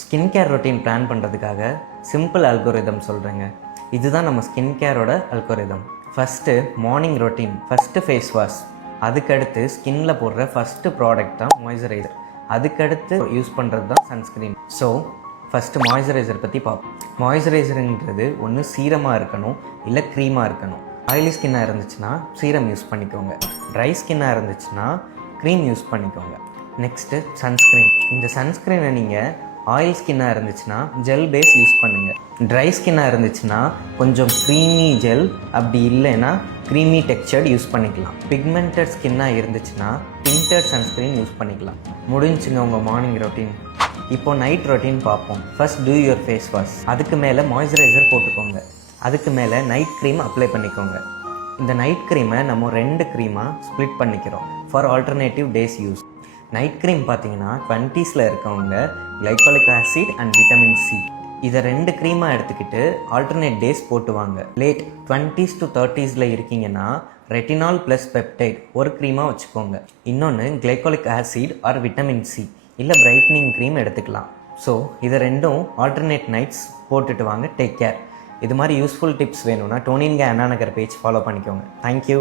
Skin care routine plan பண்ணுறதுக்காக simple algorithm சொல்கிறேங்க. இதுதான் நம்ம ஸ்கின் கேரோட algorithm. First morning routine, first face wash, அதுக்கடுத்து ஸ்கின்ல போடுற ஃபஸ்ட்டு ப்ராடக்ட் தான் மாய்ஸ்சரைசர், அதுக்கடுத்து யூஸ் பண்ணுறது தான் சன்ஸ்க்ரீன். ஸோ ஃபஸ்ட்டு மாய்ஸ்சரைசர் பற்றி பார்ப்போம். மாய்ஸ்சரைசருங்கிறது ஒன்று சீரமாக இருக்கணும், இல்லை க்ரீமாக இருக்கணும். ஆயிலி ஸ்கின்னாக இருந்துச்சுன்னா சீரம் யூஸ் பண்ணிக்கோங்க, ட்ரை ஸ்கின்னாக இருந்துச்சுன்னா க்ரீம் யூஸ் பண்ணிக்கோங்க. Next sunscreen. இந்த சன்ஸ்க்ரீனை நீங்கள் ஆயில் ஸ்கின்னாக இருந்துச்சுன்னா ஜெல் பேஸ் யூஸ் பண்ணுங்கள், ட்ரை ஸ்கின்னாக இருந்துச்சுன்னா கொஞ்சம் க்ரீமி ஜெல், அப்படி இல்லைன்னா க்ரீமி டெக்ஸ்சர்ட் யூஸ் பண்ணிக்கலாம். பிக்மெண்டட் ஸ்கின்னாக இருந்துச்சுன்னா டிண்டட் சன்ஸ்க்ரீன் யூஸ் பண்ணிக்கலாம். முடிஞ்சுங்க உங்கள் மார்னிங் ரொட்டீன். இப்போ நைட் ரொட்டீன் பார்ப்போம். First do your face wash, அதுக்கு மேலே மாய்ஸ்சரைசர் போட்டுக்கோங்க, அதுக்கு மேலே நைட் க்ரீம் அப்ளை பண்ணிக்கோங்க. இந்த நைட் க்ரீமை நம்ம 2 க்ரீமாக ஸ்ப்ளிட் பண்ணிக்கிறோம் for alternative days use. Night cream பார்த்தீங்கன்னா 20s இருக்கவங்க glycolic acid and vitamin C, இதை 2 க்ரீமாக எடுத்துக்கிட்டு ஆல்டர்னேட் டேஸ் போட்டுவாங்க. லேட் 20s to 30s இருக்கீங்கன்னா ரெட்டினால் ப்ளஸ் பெப்டைட் ஒரு க்ரீமாக வச்சுக்கோங்க. இன்னொன்று glycolic acid or vitamin C இல்லை பிரைட்னிங் க்ரீம் எடுத்துக்கலாம். ஸோ இதை 2ம் ஆல்டர்னேட் நைட்ஸ் போட்டுட்டு வாங்க. Take care. இது மாதிரி யூஸ்ஃபுல் டிப்ஸ் வேணும்னா டோனின்கே அண்ணா நகர் பேஜ் ஃபாலோ பண்ணிக்கோங்க. தேங்க்யூ.